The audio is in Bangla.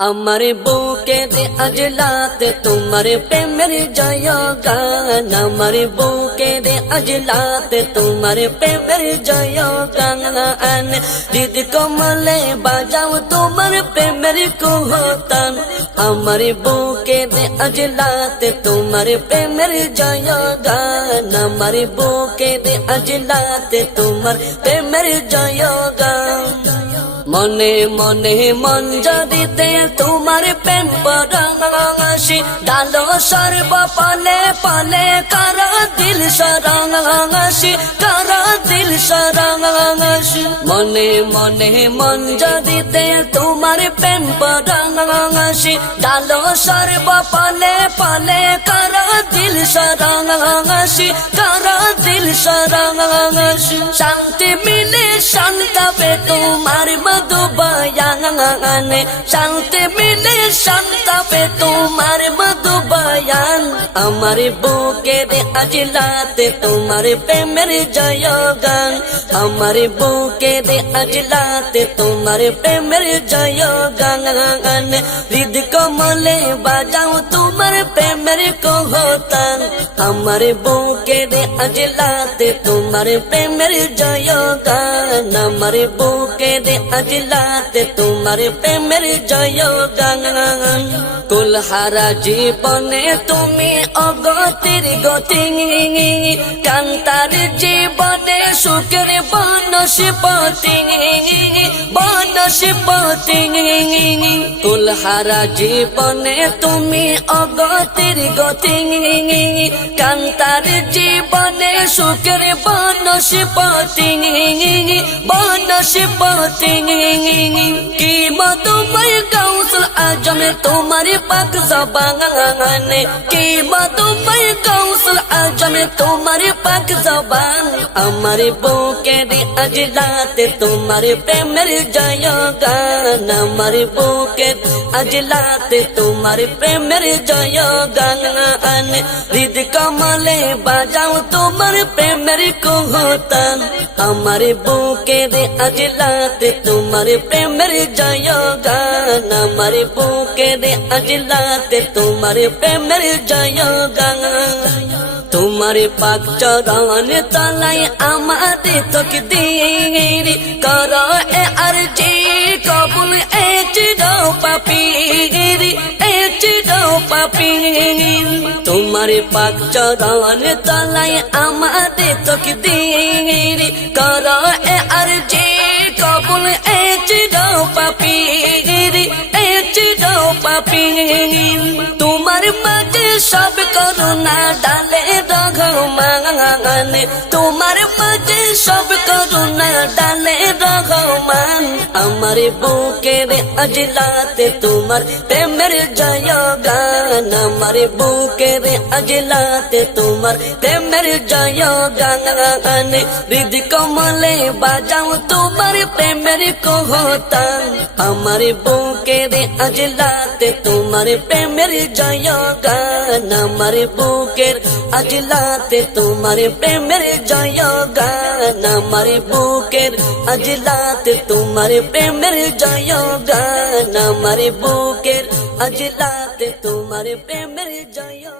আমার বুকে দে আজলাতে তোমার প্রেমের জয়গান আমার বুকে দে আজলাতে তোমার প্রেমের জয়গান হৃদ কমলে বাজাও তোমার প্রেমের কুহতান আমার বুকে দে আজলাতে তোমার প্রেমের জয়গান আমার বুকে দে আজলাতে তোমার প্রেমের জয়গান মনে মনে মন জদিতে তোমার প্রেম পরাঙাশি ডালো সর্ব পালে পালে কারা দিল সরাঙাশি কারা দিল সরাঙাশি মনে মনে মন জদিতে তোমার প্রেম পরাঙাশি ডালো সর্ব পালে পালে কারা দিল সরাঙাশি কারা দিল সরাঙাশি শান্তি মিলে শান্তাবে তোমার মধুবয়ানে শান্তি মিলে শান্তাবে তোমার মধুবয়ান আমার বুকে দে আজলাতে তোমার প্রেমের জয়গান আমার বুকে দে আজলাতে তোমার প্রেমের জয়গান হৃদ কমলে বাজাও তোমার প্রেমের কহতান আমার বুকে দে আজলাতে তোমার প্রেমের জয়গান আমার বুকে দে আজলাতে তোমার প্রেমের জয়গান কুলহারা জীবনে তুমি অগতির গতি কান্তার জীবনে সুখের বনস্পতি বনস্পতি কুলহারা জীবনে তুমি অগতির গতি কান্তার জীবনে সুখের বনস্পতি বনস্পতি কি মধুময় গাউসুল আজম তোমার পাক জবান কি মধুময় গাউসুল আজম তোমার পাক জবান আমার বুকে দে আজলাতে তোমার প্রেমের জয়গান আমার বুকে আজলাতে তোমার প্রেমের জয়গান হৃদ কমলে বাজাও তোমার প্রেমের কুহতান আমার বুকে দে আজলাতে তোমার প্রেমের জয়গান আমার বুকে দে আজলাতে তোমার প্রেমের জয়গান তোমার পাক চরণ তলায় আমাদের তকদীর কর এ আরজি কবুল এ চিরো পাপীর এ চিরো পাপীর তোমার পাক চরণ তলায় আমাদের তকদীর কর এ আরজি কবুল এ চিরো পাপীর এ চিরো পাপীর তোমার মাঝে সব করুণা ডালে রঘমান তোমার মাঝে সব করুণা ডালে রঘমান আমার বুকের আজলাতে তোমার প্রেমের জয়গান আমার বুকের আজলাতে তোমার প্রেমের জয়গান হৃদ কমলে বাজাও তোমার প্রেমের কহতান আমার বুকের আজলাতে তোমার প্রেমের জয়গান আমার বুকের আজলাতে তোমার প্রেমের জয়গান আমার বুকের আজলাতে তোমার প্রেমের জয়গান আমার বুকের আজলাতে তোমার প্রেমের জয়